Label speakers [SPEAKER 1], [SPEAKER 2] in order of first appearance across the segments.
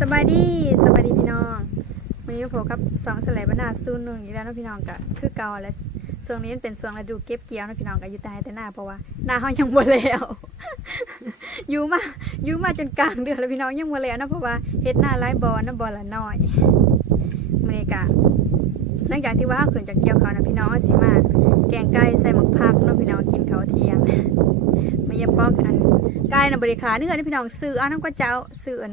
[SPEAKER 1] สบายดีสบายดีพี่น้องวันนี้ผมกับสองสไลด์บรรณาซูนหนึ่งอีกแล้วนะพี่น้องกะคือเก่าและช่วงนี้มันเป็นช่วงฤดูเก็บเกี่ยวนะพี่น้องกะอยู่แต่แต่หน้าเพราะว่าหน้าเขายังบ่แล้วอยู่มาอยู่มาจนกลางเดือนแล้วพี่น้องยังบ่แล้วนะเพราะว่าเฮ็ดหน้าไร้บอลนะบอลละน้อยเมกะหลังจากที่ว่าเราขึ้นจากเกี่ยวเขานะพี่น้องสิมาแกงไก่ใส่หมักผักนะพี่น้องกินข้าวเที่ยงไม่ยาปอกอันไก่นะบริขารเนื้อนี่พี่น้องซื้อเอาน้ำกระเจ้าซื้ออัน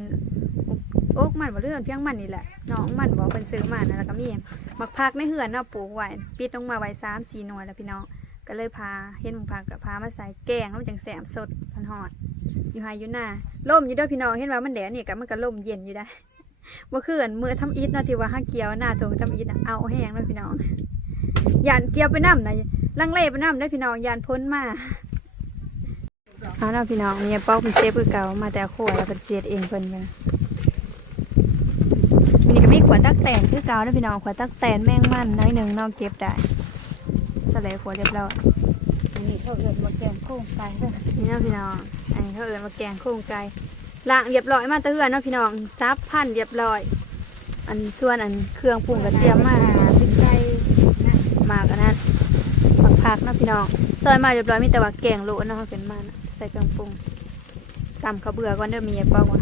[SPEAKER 1] โอ๊กมันบ่เลื่อนเพียงมันนี่แหละน้องมันบอกเป็นซื้อมันะแล้วก็มีมักพักในเหือนเนาะปลูกไว้ปิดลงมาไว้สามสี่หน่วยแล้วพี่น้องก็เลยพาเห็นมักพักกับพามาใส่แกงแล้วมันจังแสมสดพันหอดอยู่ไฮอยู่หน้าล่มอยู่ด้วยพี่น้องเห็นว่ามันแดดนี่ก็มันก็ล่มเย็นอยู่ได้บ่คืออันมือทำอิฐเนาะที่ว่าห้าเกียวหน้าทงทำอิฐเอาแห้งแล้วพี่น้องยานเกียวไปน้ำนะลังเลไปน้ำได้พี่น้องยานพ้นมาเอาเนาะพี่น้องเมียป้อกเป็นเชฟคือเก่ามาแต่โครัวแล้วเป็นเจ็ดเองเพิ่นไปวัน ตักแตนคือเก่านะพี่น้องขวดตักแตนแมงมันน้อยหนึ่งน้องเก็บได้สลายขวดเรียบร้อย
[SPEAKER 2] อันนี้เขาเอินมาแกงโค้งไปเด้อ
[SPEAKER 1] นี่เนาะพี่น้องอันนี้เขาเอินมาแกงโค้งไก่ล้างเรียบร้อยมาแตะเฮือนเนาะพี่น้องซับพันเรียบร้อย อันส่วนอันเครื่องปรุงก็เตรียมมา
[SPEAKER 2] พริกไทยนะ
[SPEAKER 1] มากอันนั้นผักผักๆเนาะพี่น้องซอยมาเรียบร้อยมีแต่ว่าแกงโลเนาะเขาเป็นมานะใส่เครื่องปรุงตำข้าวเบื่อก่อนเด้อมีอย่าบอกว่า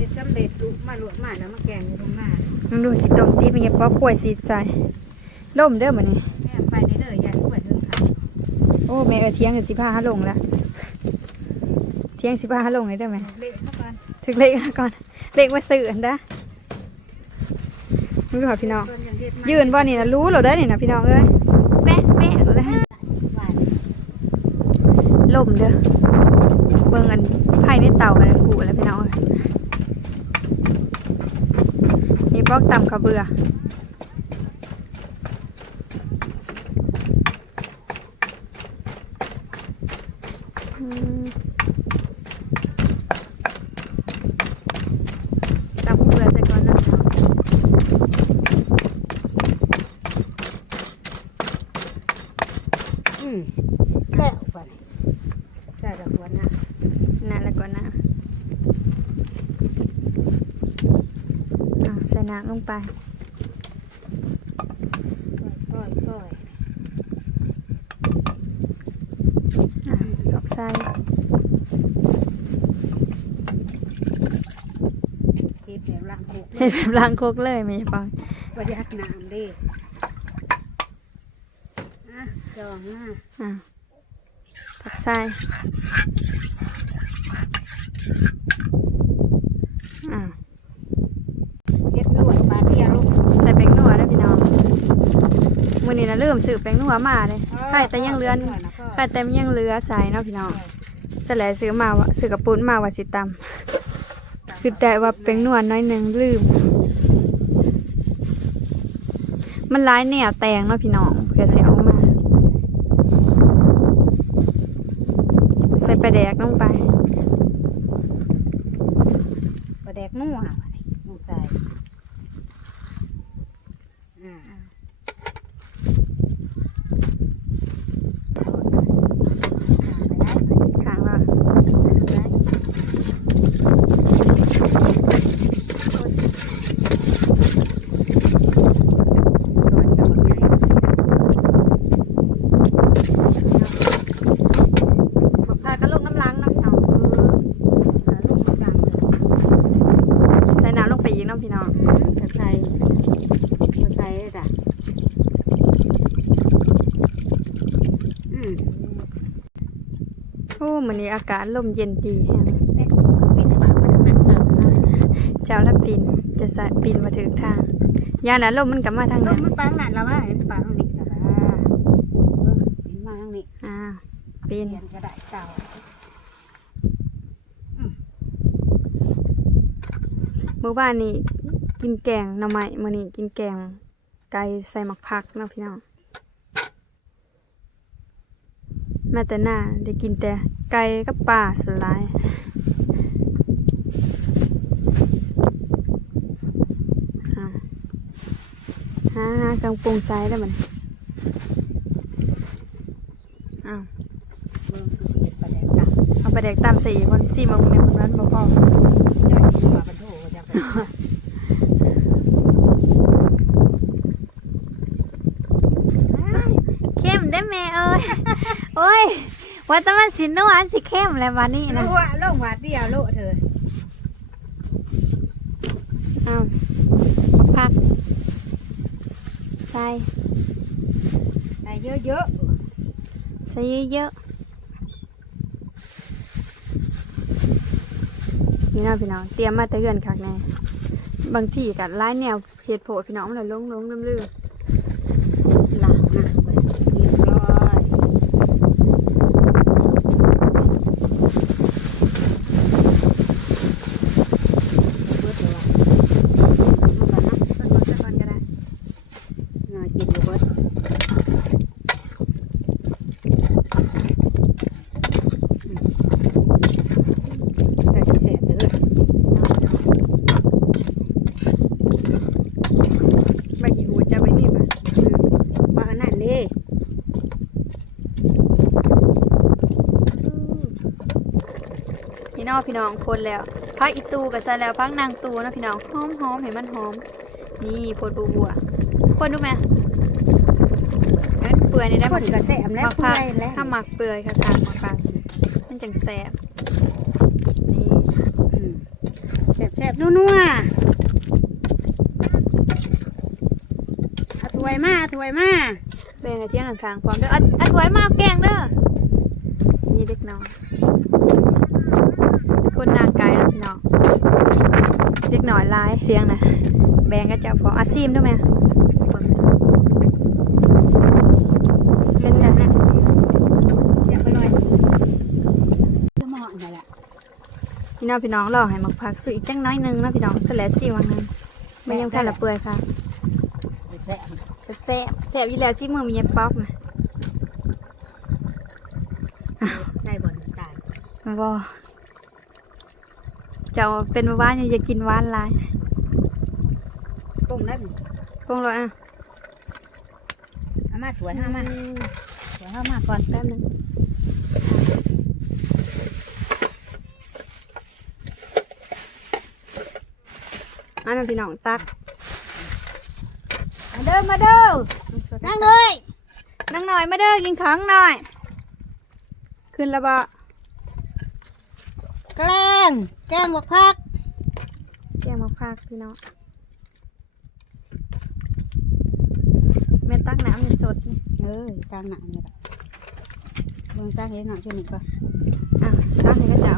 [SPEAKER 2] เด็ดสำเร็จลุมาลวกมาแล้วมาแกงอยู่ตรงหน้า
[SPEAKER 1] มึงดูจิตตมตีมีอย่าบอกขวยสีใจล่มเด้อเหมือนนี้
[SPEAKER 2] แม่ไปได้เลยยายขวดถึงค่ะ
[SPEAKER 1] โอ้แม่เออเที่ยงสิบห้าห้าลงแล้วเที่ยงสิบห้าห้าลงเลยได้ไหม
[SPEAKER 2] เละเข้ากัน
[SPEAKER 1] ถึงเลขก่อนเลขมาสื่ออันนะมึงดูหาพี่น้อง
[SPEAKER 2] ต้นยังเด็ดมา
[SPEAKER 1] ยืนบ่นี่นะรู้เราได้อนี่นะพี่น้องเอ้ยแป๊ะแป๊ะเอาเลย
[SPEAKER 2] หวาน
[SPEAKER 1] ล่มเด้อเบิ่งอันไผ่ในเตากันเลยกูแล้วพี่น้อง เอ้ยมีปอกต่ำข้าวเบื่ออืมตำข้าวเบื่อใส่ก่อนนะพี่น้อง
[SPEAKER 2] อืมแล้วไปใส่ดอกบัวนะ
[SPEAKER 1] นั่นแล้วก็นะ น้ำลงไป
[SPEAKER 2] ค่อยค่อย
[SPEAKER 1] อะดอกไส้
[SPEAKER 2] เก็บแบบล้างคุก
[SPEAKER 1] เห็นแบบล้างโคกเลยไม่ใช่ปอง
[SPEAKER 2] ประหยัดน้ำดิอะจองหน้า
[SPEAKER 1] อะดอกไส้อะ
[SPEAKER 2] เก็บลวกปลาเที่ยวลูก
[SPEAKER 1] ใส่แป้งนัวนะพี่น้องมื้อ นี้นะเริ่มซื้อแป้งนัวมาเลยไข่แต่ยังเหลือนไข่แต่ยังเหลือใส่เนาะพี่น้องเสร็จแล้วซื้อมาวะซื้อกระปุ้นมาว่าสิตำคือได้ว่าแป้งนัวน้อยหนึงลืม มันร้ายแนวแตงเนาะพี่น้องเพื่อเสียออกมา ใส่ปลาแดกลงไป
[SPEAKER 2] ปลาแดกนัวนุ่งใส่อ่า
[SPEAKER 1] ข้างละบักพาก็ลงน้ำล้างเนาะพี่น้องใส่น้ำลงไปอีกเนาะพี่น้อง
[SPEAKER 2] จะใส่จะใส่จ้ะอืม
[SPEAKER 1] โอ้มื้อนี้อากาศลมเย็นดีแฮง
[SPEAKER 2] เนี่ยเป็นปากมันหักหักนะ
[SPEAKER 1] เจ้าละปีนจะใส่ปีนมาถึงทางยาน่ะลมมันกลับมาทาง
[SPEAKER 2] ล
[SPEAKER 1] นั้
[SPEAKER 2] ม
[SPEAKER 1] น
[SPEAKER 2] มันปางหนันแล้วว่าเห็นปางตรงนี้แต่ละเห็นมาทางนี้
[SPEAKER 1] อ่าปีน
[SPEAKER 2] เปลี่ยนกระดาษเก่า
[SPEAKER 1] เมื่อวานนี้กินแกงหน่อไม้มื้อนี้กินแกงไก่ใส่หมักผักเนาะพี่น้องแม่แต่หน้าได้กินแต่ ไก่กับปลาสลายอ่าฮ่าเครื่องปรุงใส่ได้มันอ้าว
[SPEAKER 2] เอเห็ดปลาแดกดำ
[SPEAKER 1] เอาไปแดกตามสี่คนสี่โมงเนี่คนนั้นบ่พอ
[SPEAKER 2] ย่อยกินปลาเป็นโถจาก
[SPEAKER 1] เข้มได้แม่เอ้ย โอ้ย ว่าแต่มันสินวานสิเข้มแล้ววันนี้นะ
[SPEAKER 2] ลูกว่าลงว่าเดียวลูกเธอ
[SPEAKER 1] อ้าวมาพักใส่
[SPEAKER 2] ใส่เยอะ
[SPEAKER 1] ใส่เยอะๆพี่น้องพี่น้องเตรียมมาแต่เฮือนคักแน่บางทีกัร้ายแนวเฮ็ดโผล่พี่น้องมันเลยลงลงน้ำลือ
[SPEAKER 2] ๆล้างหน้าไปเรียบร้อยเบิดเลยว่ะเอาก่อนนะ
[SPEAKER 1] สักคนสักคนก็ได้
[SPEAKER 2] น่ากินอยู่เบิดแต่สิเสียเด้อ
[SPEAKER 1] ใบขี้หูจะไปนี่มา
[SPEAKER 2] ว่าอันนั้นเด้
[SPEAKER 1] พี่ น้องพี่น้องพ่นแล้วพักอีตูกับใส่แล้วพักนางตูนะพี่น้องหอมหอมเห็นมันหอม นี่พ่นบัวบัวพ่นดูไหมเอ้ยเปื่อยนี่ได้
[SPEAKER 2] ค
[SPEAKER 1] พ
[SPEAKER 2] น
[SPEAKER 1] ดี
[SPEAKER 2] ก็แซ่บแล้ว
[SPEAKER 1] มัก
[SPEAKER 2] เปื่
[SPEAKER 1] ผั
[SPEAKER 2] อกยแล้ว
[SPEAKER 1] ถ้าหมักเปื่อยค่ะค่ะหมักผักมันจังแสบนี่
[SPEAKER 2] อืมแซ่บๆนัวๆเอาถ้วยมาเอาถ้วยมา
[SPEAKER 1] แบ่งไอ้เที่ยงข้างๆพร้อมเด้ออัดอัดไว้มาเอาแกงเด้อนี่เด็กน้อง คนนางไก่นะพี่น้องเด็กหน่อยลายเสียงนะแบ่งก็จะพออาซีมด้วยไหมเป็นไง
[SPEAKER 2] เดี๋ยวไปหน่อยก็เหมาะนั่นแหละ
[SPEAKER 1] พี่น้องพี่น้องรอให้หมักผักสุกอีกจังน้อยหนึงนะพี่น้องสแลดซี่วังนั้นไม่ยังทันละเปื่อยค่ะ
[SPEAKER 2] แซ่บ
[SPEAKER 1] แซ่บแซ่บอยู่แล้วซี่มือมีเย็บป๊อกนะ
[SPEAKER 2] ใส่บ่อนำตาล
[SPEAKER 1] มาบอ เจ้าเป็นมาบ้านอย่ากินหวานหลาย
[SPEAKER 2] ปรุงได้ไหม
[SPEAKER 1] พวกเราอะ
[SPEAKER 2] เอามาถ้วยเอามาถ้วยเอามาก่อน
[SPEAKER 1] แป๊บนึงอันนั้นพี่น้องตัก
[SPEAKER 2] มาเด้อมาเด้อนั่งเลย
[SPEAKER 1] นั่งหน่อยมาเด้อกินของหน่อย ขึ้นและบ่
[SPEAKER 2] แกล้ ง แกล้งบักพัก
[SPEAKER 1] แกงมาพากพี่น้องแม่ตักน้ำให้สดนี่
[SPEAKER 2] เออตางหนังเลยเบิ่งตางเห็นหนังช่วนี้ก่อน
[SPEAKER 1] อะตักให้กระเจ้า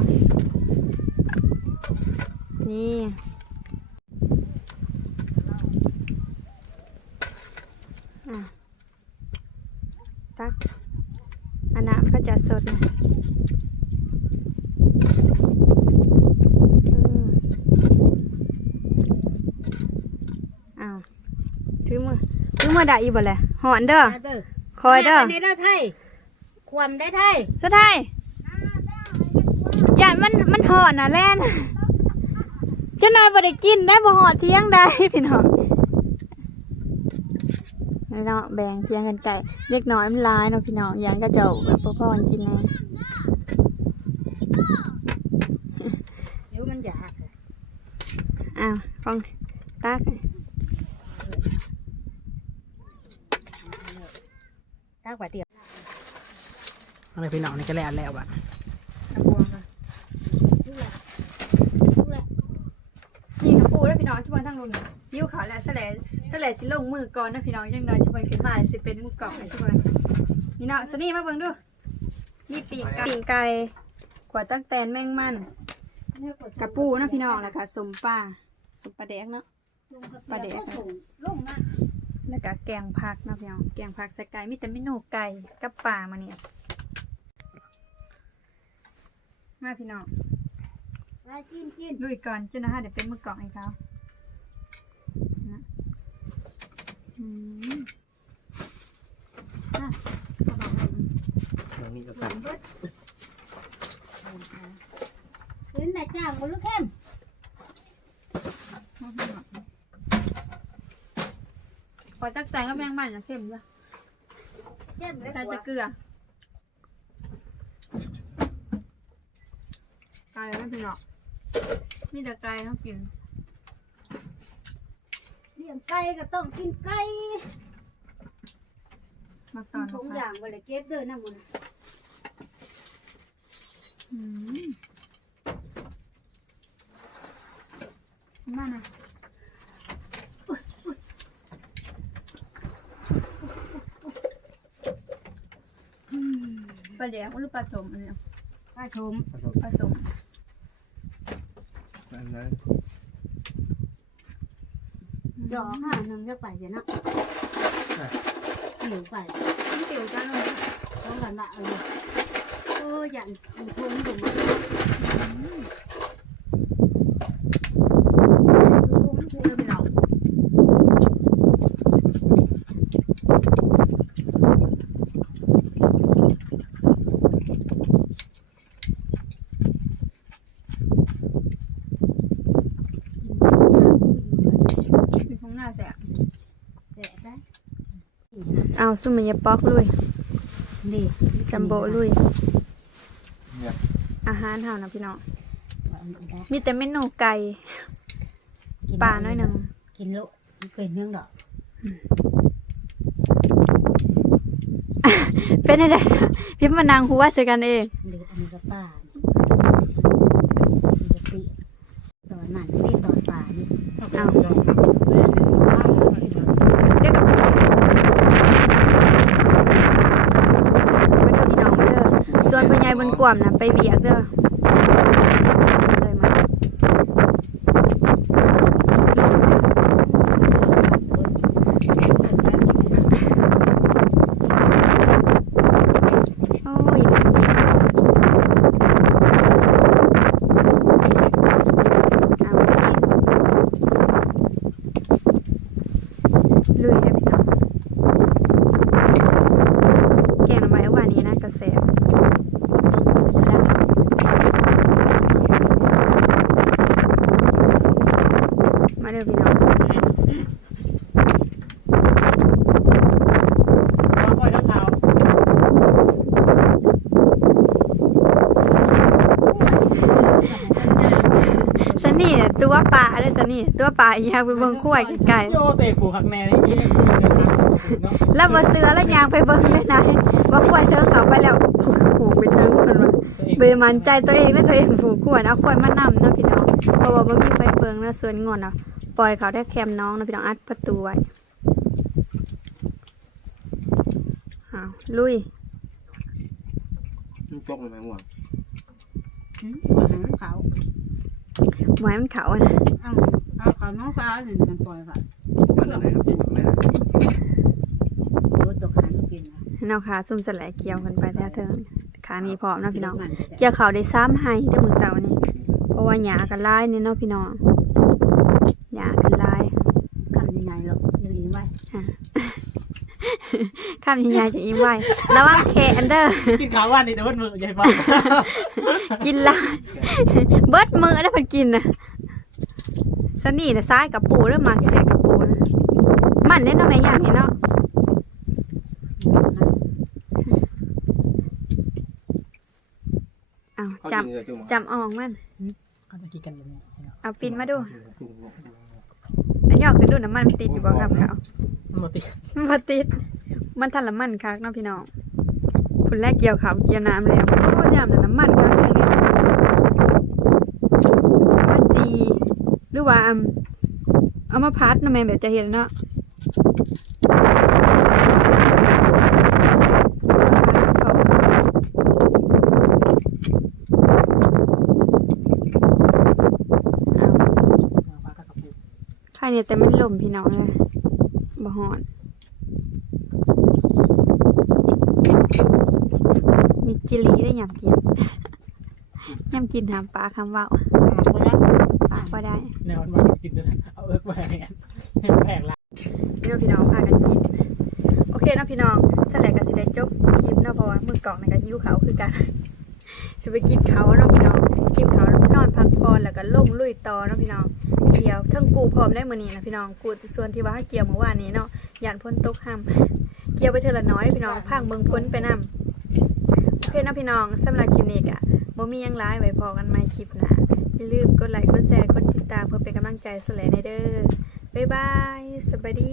[SPEAKER 1] นี่อะตักอันน้ำก็จะสดนะอืมอ้าวถือมือถือ มือได้อีบ่แหละหอนเด้อ
[SPEAKER 2] มาเด้อ
[SPEAKER 1] คอยเด้อ
[SPEAKER 2] มาในเด้อไทยความได้ไทย
[SPEAKER 1] สุดท้ายอย่ามันมันหอนน่ะแล่นเจ้านายบ่ได้กินได้บ่หอดเที่ยงได้พี่น้องนี่เนาะแบ่งเที่ยงกันไก่เล็กน้อยมันหลายเนาะพี่น้องอย่างก็เจ้าแบบบ่พอกินแน่
[SPEAKER 2] เดี๋ยวมันอยาก
[SPEAKER 1] อ้าวฟองตัก
[SPEAKER 2] ตากว่าเดียว
[SPEAKER 3] อะไรพี่น้องนี่ก็แล้วแล้วบะ
[SPEAKER 2] ตะบวงอะดูแลดูแล
[SPEAKER 1] นี่กระปูแล้วพี่น้องช่วยทั้งลุงยิ้วขาวและแสลแสลสิลงมือก่อนนะพี่น้องยังไงช่วยขึ้นมาสิเป็นมือกล่องให้ช่วยนี่เนาะสนี่มาเบิ่งดูมีปีกไก่ปีกไก่ขวดตั้งแตนแมงมันกระปูนะพี่น้องแล้วก็สมปลาสมปลาแดกเนาะปลาแดก
[SPEAKER 2] ลงนะ
[SPEAKER 1] แล้วก็แกงผักเนาะพี่น้องแกงผักใส่ไก่มีแต่เมนูไก่กับปลามาเนี่ยมาพี่น้อง
[SPEAKER 2] มากินกิน
[SPEAKER 1] ลุยก่อนเจ้าหน้าเดี๋ยวเป็นมือกล่องให้เขานะอืมอะเอาบอกให้
[SPEAKER 3] ตรงนี้ก็ตัด
[SPEAKER 2] เห็นแต่จ้างคนลูกเข้ม
[SPEAKER 1] เอาให้หน่อยข อจักแตงก็แมงมันนะเข้มจ้ะ
[SPEAKER 2] เข้มเลย
[SPEAKER 1] ใส่จะเกลือไก่ไม่พี่น้องมีแต่ไก่เขากิน
[SPEAKER 2] ลี้ยงไก่ก็ต้องกินไก่
[SPEAKER 1] มาตอน
[SPEAKER 2] ทุกอย่างบ่ได้เก็บเด้อนะมึง
[SPEAKER 1] อืมมานะป ลาแดงหรือปลาสมอันเนี้ย
[SPEAKER 2] ป้าชม
[SPEAKER 1] ปลาสม
[SPEAKER 3] อันนั้น
[SPEAKER 2] จ่อห้าหนึงจะไปจ้ะเนาะหิวไป
[SPEAKER 1] นี่ติ๋วจ้าเลย
[SPEAKER 2] ต้องกันละเออโอ้ยันอีทุ่งถุง
[SPEAKER 1] ทุ่งทุ่งเลยพี่น้องมีทุ่งหน้าแสบ
[SPEAKER 2] แซ่บได้
[SPEAKER 1] เอาสุมายาป๊อกลุย
[SPEAKER 2] นี่
[SPEAKER 1] จัมโบลุยอาหารเฮานะพี่น้อง มีแต่เมนูไก่ปลาน้อยหนึ่ง
[SPEAKER 2] กินโลเป็นเรื่องดอก
[SPEAKER 1] เป็นอะไรนะพี่มานางหัวใส่กันเอง
[SPEAKER 2] เด็กอันนี้ก็ป้านี่ปกติตอนนั้นนี่ตอนป่านี่
[SPEAKER 1] เอา
[SPEAKER 2] เพื่อนป้า
[SPEAKER 1] เรียกกับมาเด้อพี่น้องมาเด้อส่ ก่อนกวมนะไปเวียกเด้อเลยมาโอ้ยเอาไปลุยแล้วพี่น้องแกงหน่อไม้วันนี้นะกระแส มาเด้อพี่น้อง
[SPEAKER 3] ค่อยๆน้ำขาว
[SPEAKER 1] สนี่เนี่ยตัวปลาเลยสนี่ตัวปลาอีหยังไปเบิ่งขั้วไก่
[SPEAKER 3] โยเตะผูหักแน่นี่นี่เนาะ
[SPEAKER 1] ๆแล้วบ่เสือแล้วยางไปเบิ่งได้ไหนว่าขั้วเทิงเขาไปแล้วผูกไปเทิงเพิ่นว่าเบมันใจตัวเองแล้วตัวเองผูกขั้วเอาขั้วมานำนะพี่น้องเพราะว่าบ่มีไฟเบิ่งนะส่วนงอนอะ ปล่อยเขาได้แคมน้องนะพี่น้องอัดประตูไว้อ้าวลุย
[SPEAKER 3] มันจกเลยไหมหัว
[SPEAKER 2] หัวหางเขา
[SPEAKER 1] หมายมันเขาอะนะ
[SPEAKER 2] เอาเอาเขาน้องฟ้าหนึ่งมันปล่อยค่ะ
[SPEAKER 3] มันอะไรครับพี่อะไรนะ
[SPEAKER 2] รถตกหางกินนะ
[SPEAKER 1] เนาะค่ะซุ่มสแลเกี่ยวกันไปแต่เทิงขานี้พร้อมนะพี่น้อง
[SPEAKER 2] มัน
[SPEAKER 1] เกี่ยวเขาวได้ซ้ำให้เด้อมื้อเช้านี้เพราะว่าหญ้ากันหลายนี่เนาะพี่น้องหญ้ากันหลาย
[SPEAKER 2] ทำยังไงหรอกยังอีไว้
[SPEAKER 1] ข้ามยังไงจะอิ่มไว้ระวังเคอันเดอร์
[SPEAKER 3] กินข้าววันนี่เดี๋ยวมันมือใหญ่ฟัง
[SPEAKER 1] กินหลายเบิดมือได้เพิ่นกินนะสนี่น่ะซ้ายกับปูเด้อมาแก่กับปูนะมันเด้เนาะแม่ย่างนี่เนาะเอา
[SPEAKER 3] เขา
[SPEAKER 1] จับ
[SPEAKER 3] กินเลยจุ่ม
[SPEAKER 1] จำอองมัน
[SPEAKER 3] เขาจะกินกันแบบนี้
[SPEAKER 1] เอาปินมาดูอันนี้เอาขึ้นดูน้ำมันมันติดอยู่บ่ครับเขา
[SPEAKER 3] มันมาติด
[SPEAKER 1] มันบ่ติด มันทันละมันคักเนาะพี่น้องคุณแรกเกี่ยวขาวเกี่ยวน้ำแล้วโอ้ยามน่ะน้ำมันคักอย่างนี้มาจีหรือว่าเอาเอามาพัดเนาะแม่แบบจะเห็นเนาะใครเนี่ยแต่มันลมพี่น้องเลยบ่หอน มี จิลีได้ยำกินยำกินหามปลาคำว่าปลาก็ได้
[SPEAKER 3] แนวมันมากินเลยเอาเอิร์กมาแหงแหงละ
[SPEAKER 1] พี่น้องพี่น้องพากันกิน โอเคนะพี่น้องสแลกกับสิได้จบคลิปเนาะเพราะว่ามือกล่องในกะยิ้วเขาคือกันจะไปกินเขาเนาะพี่น้องกินเขาแล้วนอนพักผ่อนแล้วก็ลงลุยต่อเนาะพี่น้องเกี่ยวทั้งกูพร้อมได้มื้อนี้นะพี่น้องกูส่วนที่ว่าเกี่ยวเมื่อวานนี้เนาะยานพ้นตกห้ามเกี่ยวไปเทอละน้อยพี่น้องพังเบิ่งพ้นไปนํโอ เคนะพี่น้องสำหรับคลิปนี้ก็บ่มียังร้ายไว้พอกันไหมคลิปหน้าอย่าลืมกดไลค์กดแชร์กดติดตามเพื่อเป็นกำลังใจสแลนเดอร์บ๊ายบายสวัสดี